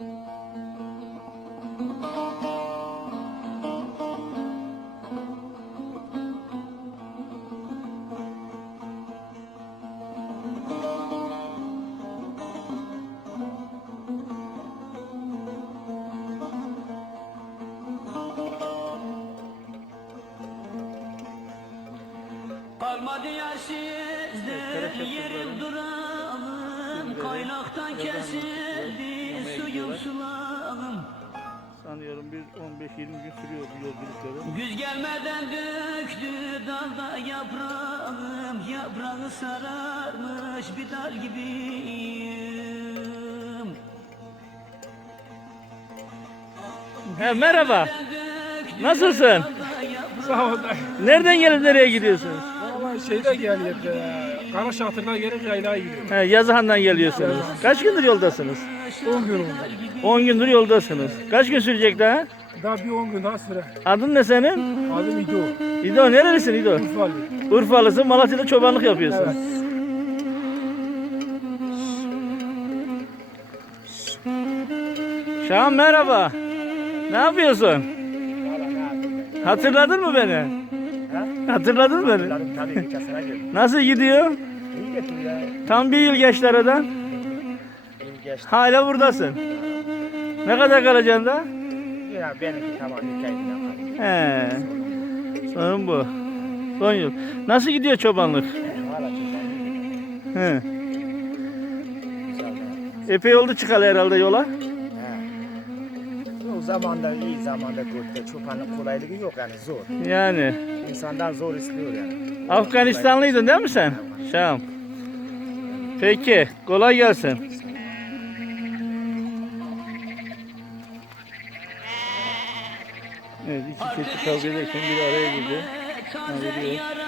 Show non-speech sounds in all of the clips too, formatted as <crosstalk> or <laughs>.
Música He, merhaba. Nasılsın? Sağ ol. Nereden gelip nereye gidiyorsunuz? Valla şeyde geliyor. e, Kara Şatır'dan gelip yaylaya gidiyorum. He, Yazıhan'dan geliyorsunuz. Kaç gündür yoldasınız? 10 gün oldu. 10 gündür yoldasınız. Kaç gün sürecek daha? Daha bir 10 gün daha süre. Adın ne senin? Adım İdo. İdo nerelisin İdo? Urfalı. Urfalısın, Malatya'da çobanlık yapıyorsun. Evet. Şahan merhaba. Ne yapıyorsun? Hatırladın mı beni? Hatırladın mı beni? Tabii tabii geçen sene geldim. Nasıl gidiyor? İyi getir ya. Tam bir yıl geçti aradan. İyi geçti. Hala buradasın. Ne kadar kalacaksın da? Ya benimki tamam hikayeden var. He. Sorun bu. Son yıl. Nasıl gidiyor çobanlık? Çok He. Epey oldu çıkalı herhalde yola. Zamanda iyi zamanda kötü. Çobanın kolaylığı yok yani zor. Yani. İnsandan zor istiyor yani. Afganistanlıydın değil mi sen? Şam. Peki. Kolay gelsin. Evet iki keçi kavga ederken biri araya girdi. Taze Hadi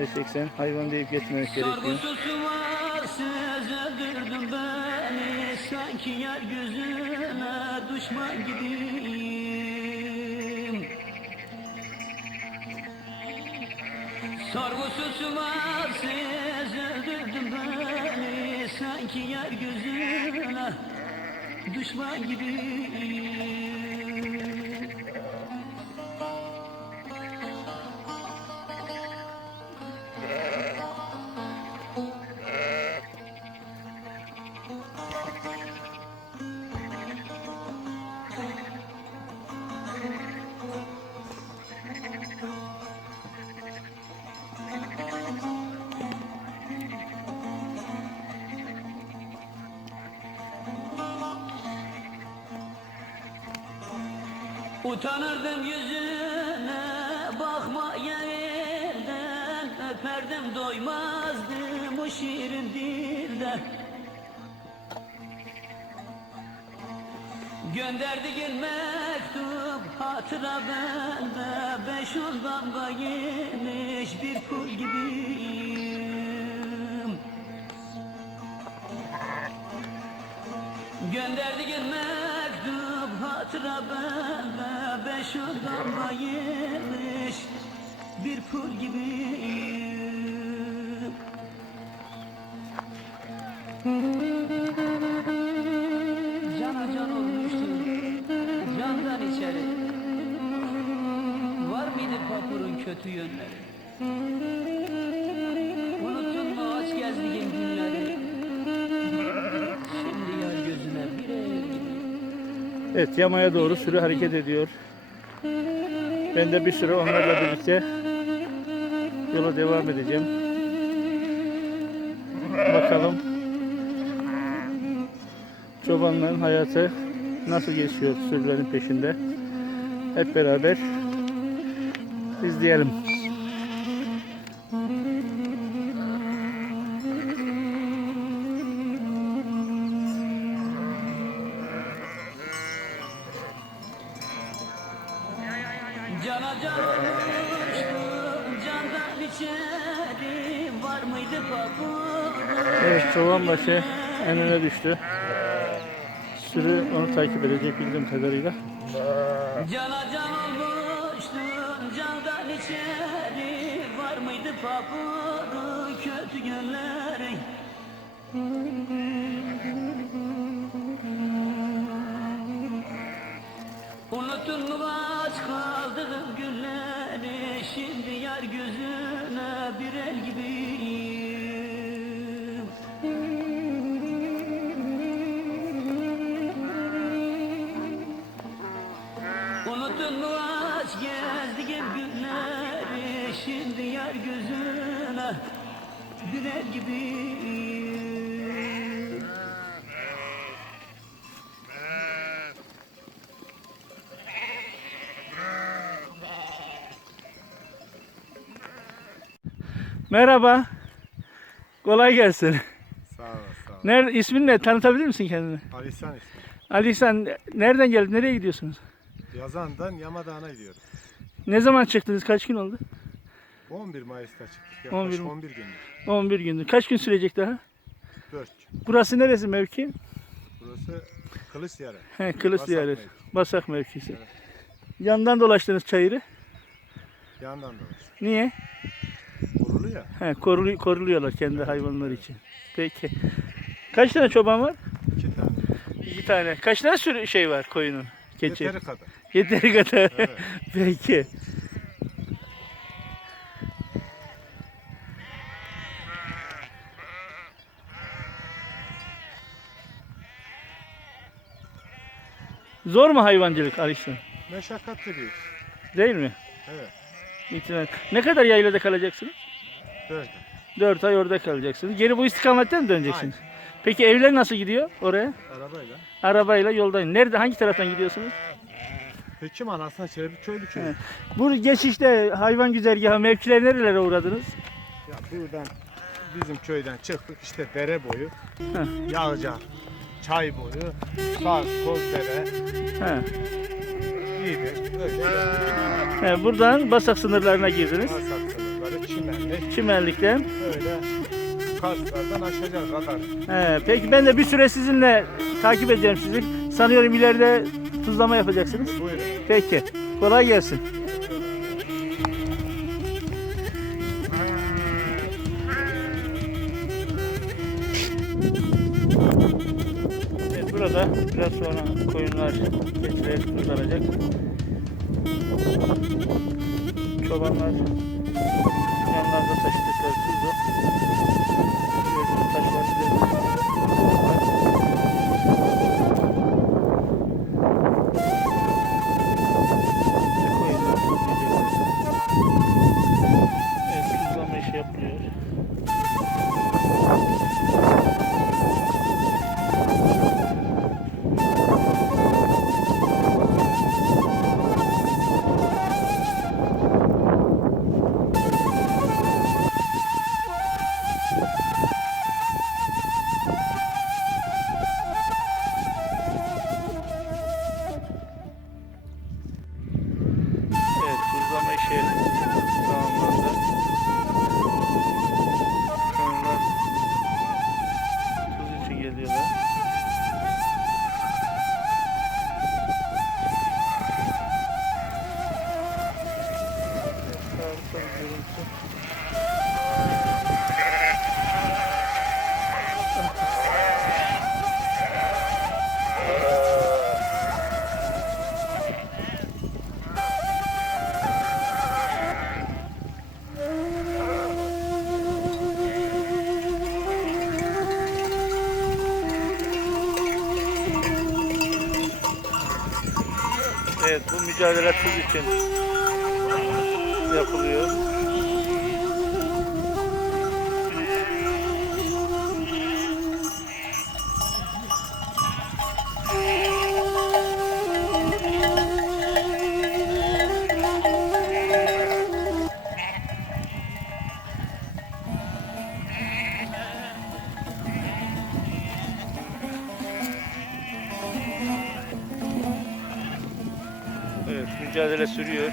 %80 hayvan deyip geçmemek gerekiyor. Sanki yeryüzüne düşman gibiyim. Sorgusuzuma siz öldürdün beni. Sanki yeryüzüne düşman gibiyim. Utanırdım yüzüne bakma yerden Öperdim doymazdım o şirin dilden. Gönderdiğin mektup hatıra bende. Beş on damga yemiş bir kul gibiyim. Gönderdiğin mektup hatıra bende Beş on damga yemiş. Bir kul gibiyim Cana can olmuştu candan içeri. Var mıydı papurun kötü yönleri Evet yamaya doğru sürü hareket ediyor. Ben de bir süre onlarla birlikte yola devam edeceğim. Bakalım çobanların hayatı nasıl geçiyor sürülerin peşinde. Hep beraber izleyelim. Cana can olmuştum Var mıydı Evet çobanbaşı en öne düştü. Sürü onu takip edecek bildiğim kadarıyla. Cana can candan içeri Var mıydı papuru kötü günleri Unuttun mu günleri Şimdi yar gözüne bir el gibiyim. Unuttun mu aç Şimdi yar gözüne bir el gibiyim Merhaba. Kolay gelsin. Sağ ol, sağ ol. Nerede, ismin ne? Tanıtabilir misin kendini? Ali İhsan işte. Ali nereden geldin? Nereye gidiyorsunuz? Yazan'dan Yamadağ'a gidiyoruz. Ne zaman çıktınız? Kaç gün oldu? 11 Mayıs'ta çıktık. 11 Yaklaşık mi? 11, gündür. 11 gündür. Kaç gün sürecek daha? 4 gün. Burası neresi mevki? Burası Kılıçyarı. He, Kılıç Basak diyarı. mevki. Basak mevkisi. Yandan dolaştınız çayırı. Yandan dolaştık. Niye? Ya. He, korulu, koruluyorlar kendi hayvanları için. Peki. Kaç tane çoban var? 2 tane. İki tane. Kaç tane sürü şey var koyunun? Keçi. Yeteri kadar. Yeteri kadar. Evet. <laughs> Peki. Zor mu hayvancılık Alişan? Meşakkatli bir iş. Değil mi? Evet. İtiraz. Ne kadar yaylada kalacaksınız? 4 4 ay orada kalacaksınız. Geri bu istikametten mi döneceksiniz? Peki evler nasıl gidiyor oraya? Arabayla. Arabayla yoldan. Nerede hangi taraftan gidiyorsunuz? Hekim anasına çevirip köylü köy. Evet. Bu geçişte hayvan güzergahı mevkiler nerelere uğradınız? Ya buradan bizim köyden çıktık işte dere boyu. Heh. Yağca. Çay boyu. He. İyidir. Öyle. geldik. He, buradan Basak sınırlarına girdiniz. Çimenlik. Çimenlikten. Öyle. Karslardan aşacağız kadar. He, peki ben de bir süre sizinle takip edeceğim sizi. Sanıyorum ileride tuzlama yapacaksınız. Buyurun. Peki. Kolay gelsin. Evet, burada biraz sonra koyunlar keçiler tuzlanacak. Çobanlar Tudo. Mücadele tuz için mücadele sürüyor.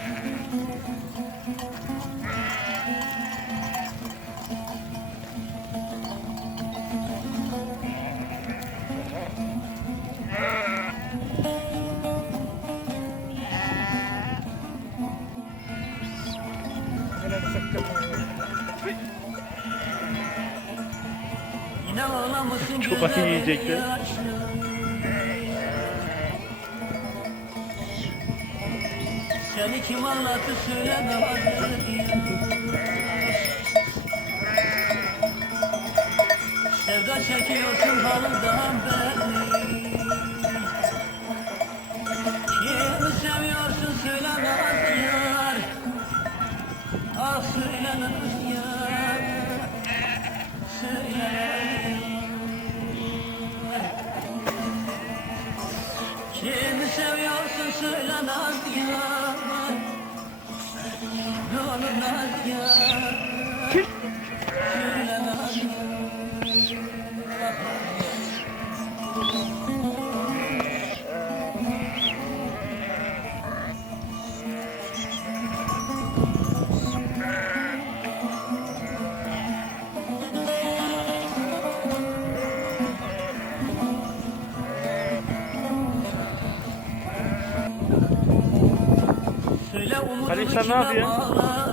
Çoban yiyecekler. Kim anlattı söyle nazlı Sevda çekiyorsun halından belli Kimi seviyorsun söyle nazlı yar Ah söyle nazlı yar Söyle Kimi seviyorsun söyle nazlı sen ne? Ne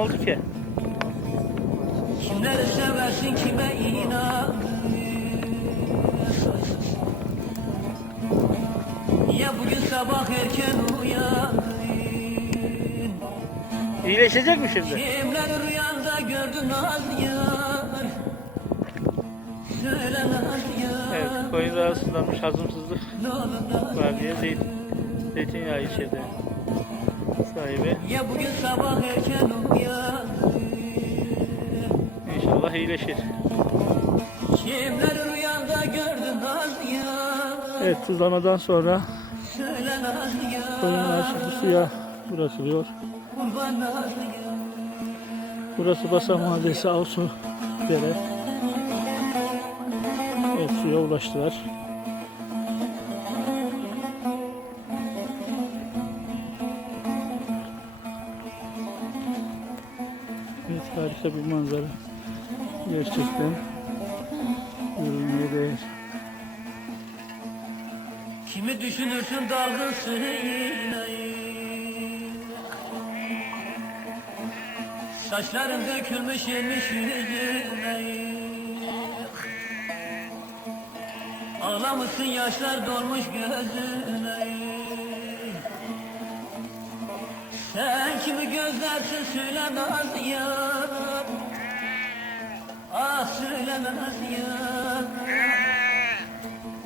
oldu ki? Kimleri seversin kime inan Niye bugün sabah erken uyandın? İyileşecek mi şimdi? Kimleri rüyanda gördün az yar? Söyle naz yar. Evet, koyun rahatsızlanmış, hazımsızlık. Var diye zeyt, zeytinyağı içirdi sahibi. Niye bugün sabah erken uyandın İnşallah iyileşir. Kimleri rüyanda gördün Evet, tuzlamadan sonra koyunlar şimdi suya bırakılıyor. Burası Basan Mahallesi Avsu Dere. Evet, suya ulaştılar. Bir manzara. Gerçekten. Görülmeye değer. Kimi düşünürsün dalgınsın yine Saçların dökülmüş yemiş yüzüne Ağlamışsın yaşlar dolmuş gözüne Sen kimi gözlersin söyle naz yar Ah söyle naz yar.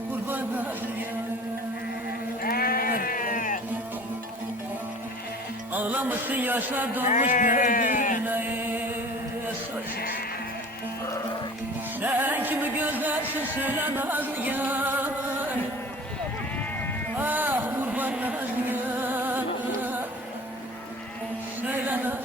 Kurban yar. Ağlamışsın yaşlar dolmuş gözüne Sen kimi gözlersin söyle naz yar. Ah kurban naz yar. Söyle yar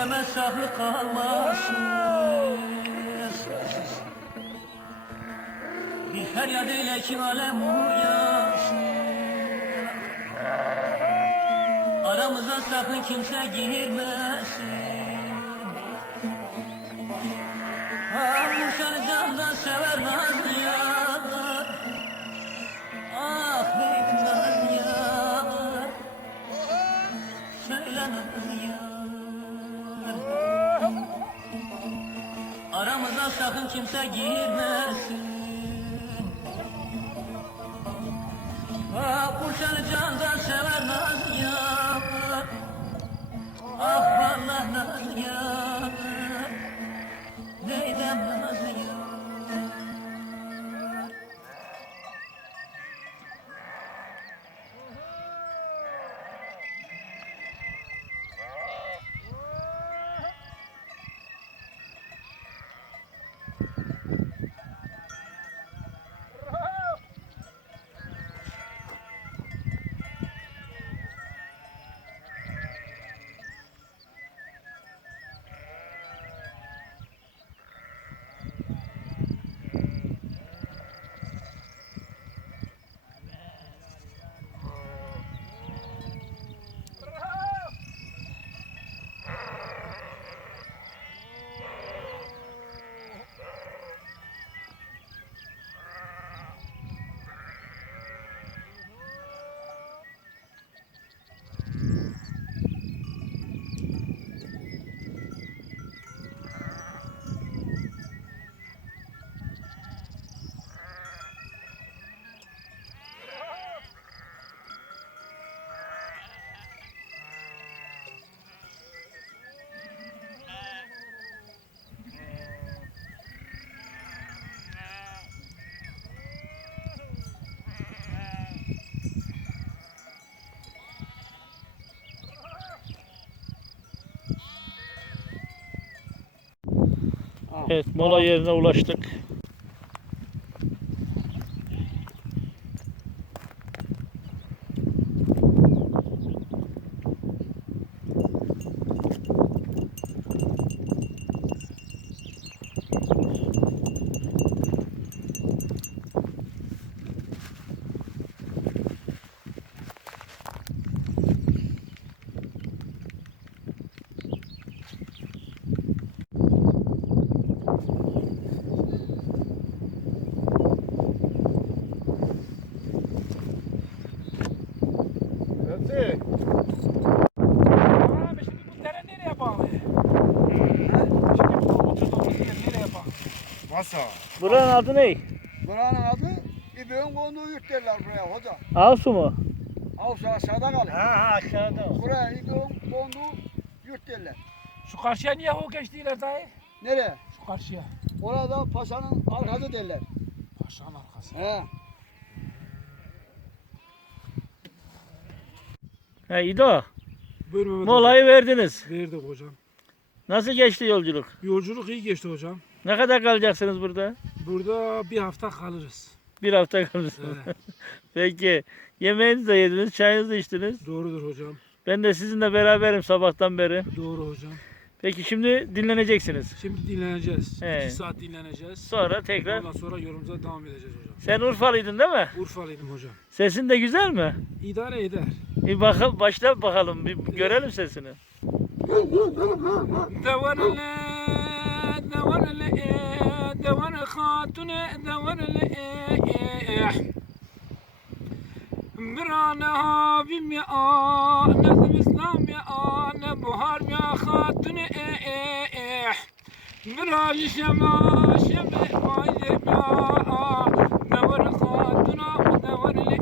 Sevdiğin gizleme saklı kalmasın Bir feryat eyle ki alem uyansın Aramıza sakın kimse girmesin. Ah seni candan sever nazlı Ah benim nazlı yar Söyle nazlı Aramıza sakın kimse girmesin. Ah bu seni candan sever nazlı yar Ah vallahi nazlı yar Neydem nazlı Evet mola yerine ulaştık. Hadi. Abi şimdi bu dere nereye bağlı? Şimdi bu oturduğumuz yer nereye bağlı? Masa. Buranın adı ne? Buranın adı İbrahim konduğu yurt derler buraya hoca. Ağsu mu? Avsa aşağıda kalır. Ha aşağıda. Buraya İbrahim konduğu yurt derler. Şu karşıya niye o geçtiler dayı? Nereye? Şu karşıya. Orada paşanın arkası derler. Paşanın arkası. He. He İdo. Buyur Mehmet Molayı verdiniz. Verdik hocam. Nasıl geçti yolculuk? Yolculuk iyi geçti hocam. Ne kadar kalacaksınız burada? Burada bir hafta kalırız. Bir hafta kalırsınız. Evet, <laughs> Peki. Yemeğinizi de yediniz, çayınızı da içtiniz. doğrudur hocam. Ben de sizinle beraberim sabahtan beri. Doğru hocam. Peki şimdi dinleneceksiniz. Şimdi dinleneceğiz. He. 2 saat dinleneceğiz. Sonra tekrar. Ondan sonra yolumuza devam edeceğiz hocam. Sen Urfalıydın değil mi? Urfalıydım hocam. Sesin de güzel mi? İdare eder. Bir bakalım, başla bakalım. Bir görelim sesini. Devarle, devarle, devar hatune, devarle, bir an habim ya, ne İslam ya, ne buhar ya hatune, bir an şema, şema, vayze ya, devar hatuna, devarle,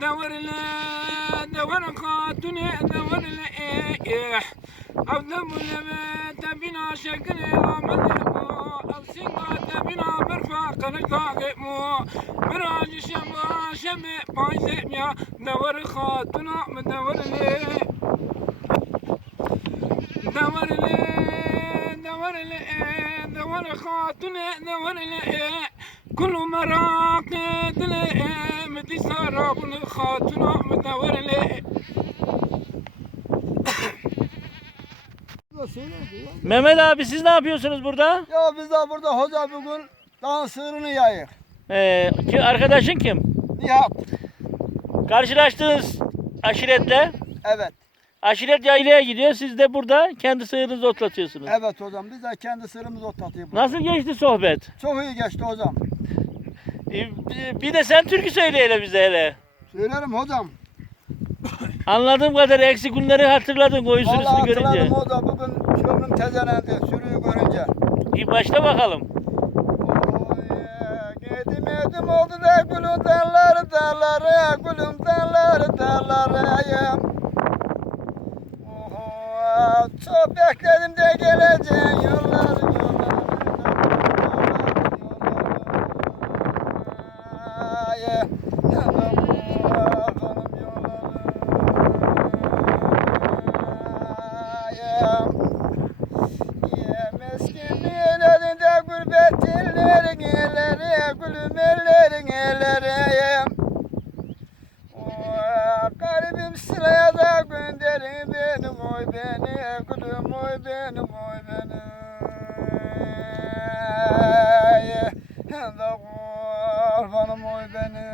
دورنا دور دورنا إيه أفضل لما تبينا شكل عمل أو سيما تبينا برفع قناة مو. براج شما شمع بايزة يا دور خاتونا مدور لي دور لي دور لي دور خاتونا دور لي كل مراق دلي مدي سراب خاتونا مدور لي Mehmet abi siz ne yapıyorsunuz burada? Ya biz de burada hoca bugün dağın sığırını yayık. Ee, ki- arkadaşın kim? Nihat. Karşılaştığınız aşiretle. Evet. Aşiret yaylaya gidiyor. Siz de burada kendi sığırınızı otlatıyorsunuz. Evet hocam biz de kendi sığırımızı otlatıyoruz. Nasıl geçti sohbet? Çok iyi geçti hocam. Ee, bir- de sen türkü söyle hele bize hele. Söylerim hocam. Anladığım kadar eksik günleri hatırladın koyun Vallahi sürüsünü görünce. hatırladım hoca bugün kömrüm tezelendi sürüyü görünce. İyi başla bakalım. Yedim yedim oldu da gülüm dalları dalları gülüm dalları dalları Oho, çok bekledim de geleceğin yolları Meskin ellerinde gurbet ellerin elleri Gülüm ellerin elleri Oh, Garibim sıraya da gönderin beni oy beni Gülüm oy beni oy beni Hem de kurbanım oy beni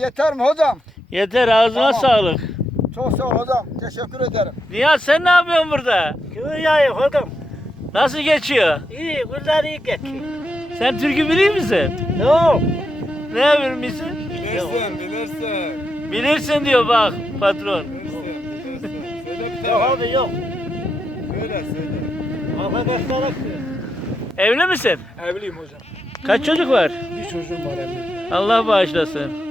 Yeter mi hocam? Yeter ağzına Tamam. sağlık. Çok sağ ol hocam. Teşekkür ederim. Nihat sen ne yapıyorsun burada? Yayık oğlum. Nasıl geçiyor? İyi, günler iyi geçiyor. Sen türkü biliyor musun? Yok. Ne bilirsin? Bilirsin bilirsin. Bilirsin diyor bak patron. Bilirsin bilirsin. Söyle bir Yok tane. abi yok. Söyle söyle. Evli misin? Evliyim hocam. Kaç çocuk var? Bir çocuğum var evli. Allah bağışlasın.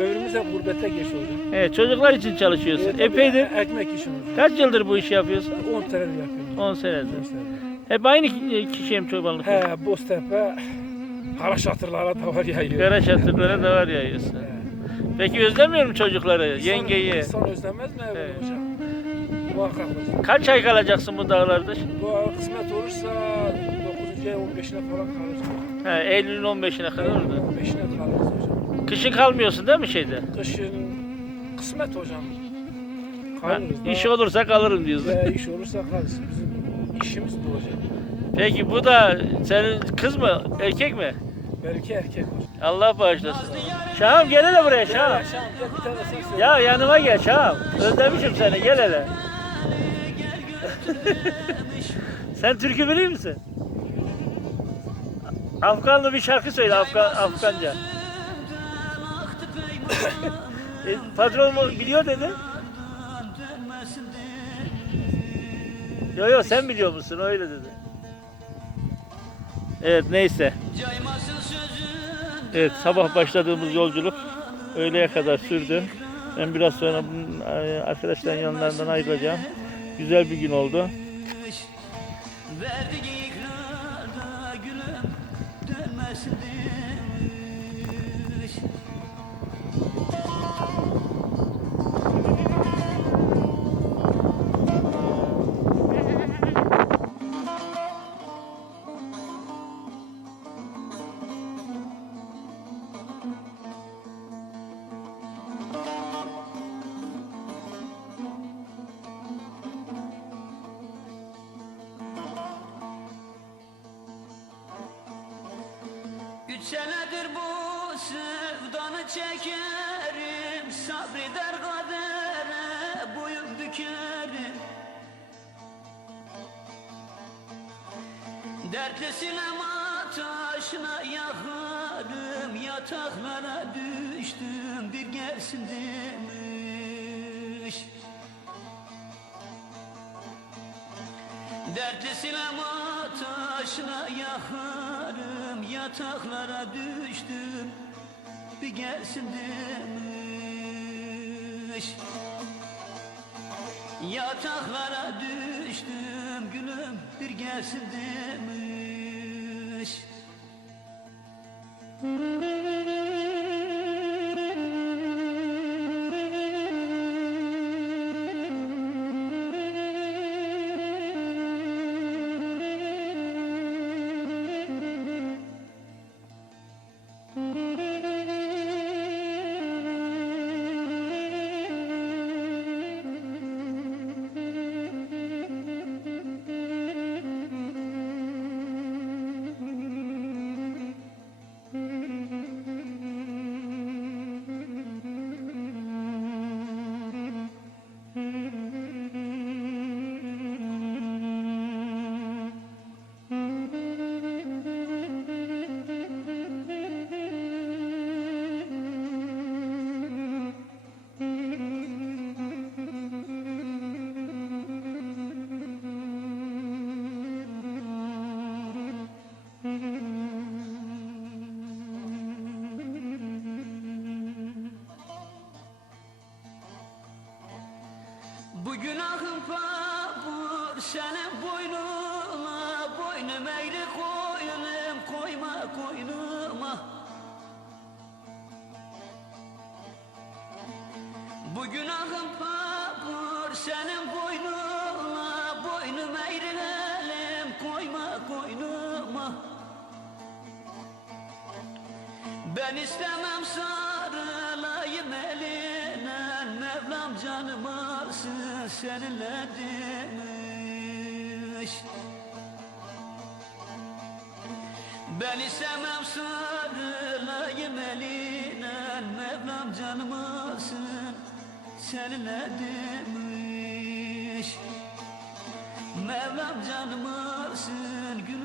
Ömrümüz hep gurbette geçti hocam. Evet çocuklar için çalışıyorsun. Epeydir. Ekmek işi hocam. Kaç yıldır bu işi yapıyorsun? 10 senedir yapıyorum. 10 senedir. Hep aynı ki- kişiye mi çobanlık? He, Boztepe, Haraşatırlara da var yayıyor. Kara şatırlara da var yayıyorsun. Peki özlemiyor musun çocukları, İnsan- yengeyi? İnsan özlemez mi Evet. hocam? Muhakkak hocam. Kaç ay kalacaksın bu dağlarda? Bu kısmet olursa 9. ay 15'ine falan kalırız. He, Eylül'ün 15'ine kadar orada. 15'ine kalırız hocam. Kışın kalmıyorsun değil mi şeyde? Kışın kısmet hocam. Ha, Kalırız. iş Daha- olursa kalırım diyorsun. Ve iş olursa kalırız. Bizim işimiz bu hocam. Peki bu da senin kız mı erkek mi? Belki erkek hocam. Allah bağışlasın. Şahım gel hele buraya Şahım. Ya yanıma gel Şahım. Özlemişim seni gel hele. <laughs> Sen türkü biliyor musun? Afganlı bir şarkı söyle Afgan, Afganca. E, patron biliyor dedi. Yo yo sen biliyor musun öyle dedi. Evet neyse. Evet sabah başladığımız yolculuk öğleye kadar sürdü. Ben biraz sonra e, arkadaşların yanlarından ayrılacağım. Güzel bir gün oldu. Dertli sinema taşına yakarım Yataklara düştüm bir gelsin demiş. Dertli sinema taşına yakarım Yataklara düştüm bir gelsin demiş. Yataklara düştüm gülüm bir gelsin demiş boynuna Boynum eğri koyunum koyma koynuma. Bu günahın pabur senin boynuna Boynum eğri elim koyma koynuma. Ben istemem sarılayım eline Mevlam canım alsın seninle demiş Ben istemem sarılayım eline Mevlam canım alsın. Seninle demiş Mevlam canım alsın gülüm